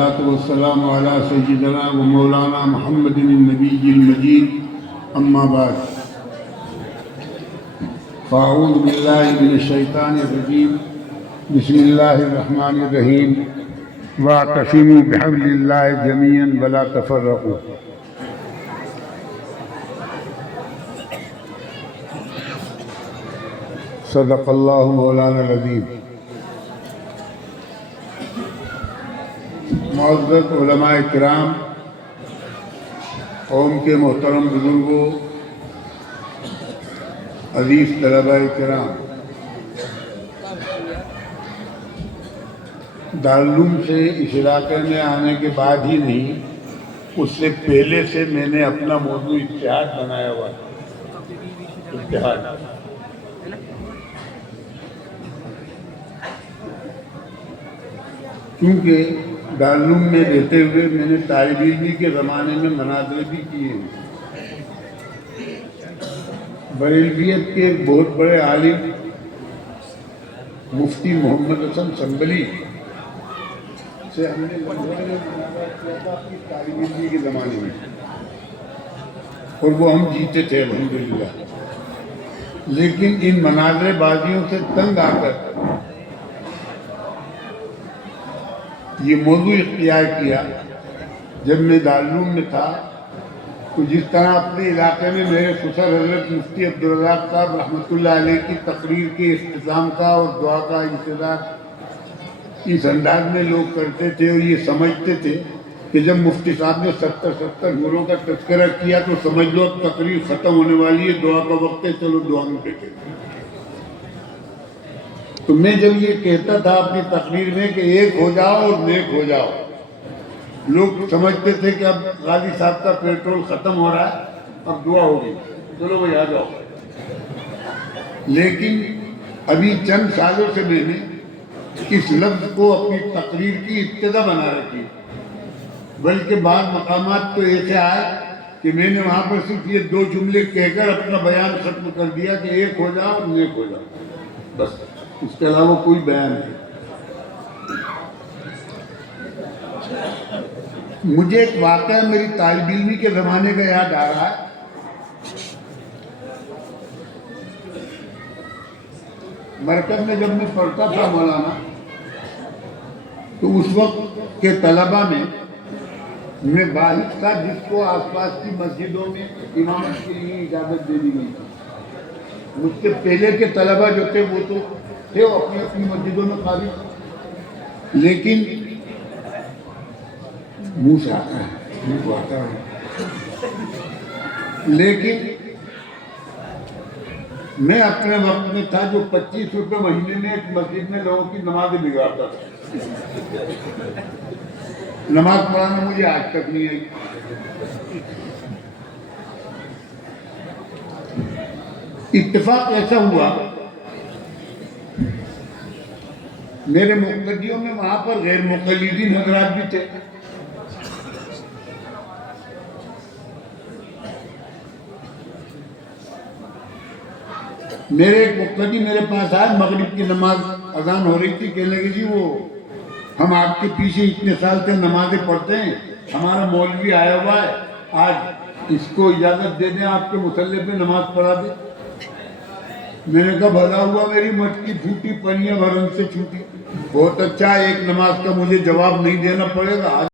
والصلاة والسلام على سيدنا ومولانا محمد النبي المجيد أما بعد فأعوذ بالله من الشيطان الرجيم بسم الله الرحمن الرحيم واعتصموا بحبل الله جميعا ولا تفرقوا. صدق اللہ مولانا العظیم. معزز علماء کرام، قوم کے محترم بزرگوں، عزیز طلباء کرام، دارالعلوم سے اس علاقے میں آنے کے بعد ہی نہیں، اس سے پہلے سے میں نے اپنا موضوع اتحاد بنایا ہوا ہے. اتحاد کیونکہ دارالعلوم میں رہتے ہوئے میں نے طالب علمی کے زمانے میں مناظرے بھی کیے ہیں. بریلویت کے ایک بہت بڑے عالم مفتی محمد حسن سنبلی سے ہم نے مناظرہ کیا تھا اپنی طالب علمی کے زمانے میں، اور وہ ہم جیتے تھے الحمدللہ. لیکن ان مناظرے بازیوں سے تنگ آ کر یہ موضوع اختیار کیا. جب میں دارالعلوم میں تھا تو جس طرح اپنے علاقے میں میرے سسر حضرت مفتی عبدالرزاق صاحب رحمۃ اللہ علیہ کی تقریر کے اختتام کا اور دعا کا انتظار اس انداز میں لوگ کرتے تھے، اور یہ سمجھتے تھے کہ جب مفتی صاحب نے 70 نوروں کا تذکرہ کیا تو سمجھ لو تقریر ختم ہونے والی ہے، دعا کا وقت ہے، چلو دعا میں بیٹھے. تو میں جب یہ کہتا تھا اپنی تقریر میں کہ ایک ہو جاؤ اور نیک ہو جاؤ، لوگ سمجھتے تھے کہ اب غازی صاحب کا پیٹرول ختم ہو رہا ہے، اب دعا ہوگی، چلو بھائی آ جاؤ. لیکن ابھی چند سالوں سے میں نے اس لفظ کو اپنی تقریر کی ابتدا بنا رکھی، بلکہ بعض مقامات تو ایسے آئے کہ میں نے وہاں پر صرف یہ 2 جملے کہہ کر اپنا بیان ختم کر دیا کہ ایک ہو جاؤ اور نیک ہو جاؤ، بس اس کے علاوہ کوئی بیان نہیں. مجھے ایک واقعہ میری طالب علمی کے زمانے کا یاد آ رہا ہے. مرکز میں جب میں پڑھتا تھا مولانا، تو اس وقت کے طلبہ میں واحد تھا جس کو آس پاس کی مسجدوں میں امامت کے لیے اجازت دے دی گئی تھی. مجھ سے پہلے کے طلبہ جو تھے وہ تو تھے وہ اپنی اپنی مسجدوں میں قابل، لیکن منہ سے آتا ہے، منہ کو آتا ہے. لیکن میں اپنے وقت میں تھا جو 25 روپے مہینے میں ایک مسجد میں لوگوں کی نمازیں بگاڑتا تھا. نماز پڑھانا مجھے آج تک نہیں آئی. اتفاق ایسا ہوا میرے مقتدیوں میں وہاں پر غیر مقلدین حضرات بھی تھے. میرے ایک مقتدی میرے پاس آئے، مغرب کی نماز اذان ہو رہی تھی، کہنے لگے جی وہ ہم آپ کے پیچھے اتنے سال سے نمازیں پڑھتے ہیں، ہمارا مولوی آیا ہوا ہے، آج اس کو اجازت دے دیں آپ کے مصلی پہ نماز پڑھا دیں. میں نے کہا بھلا ہوا میری مٹکی پھوٹی پنیاں بھرن سے چھوٹی. بہت اچھا، ایک نماز کا مجھے جواب نہیں دینا پڑے گا.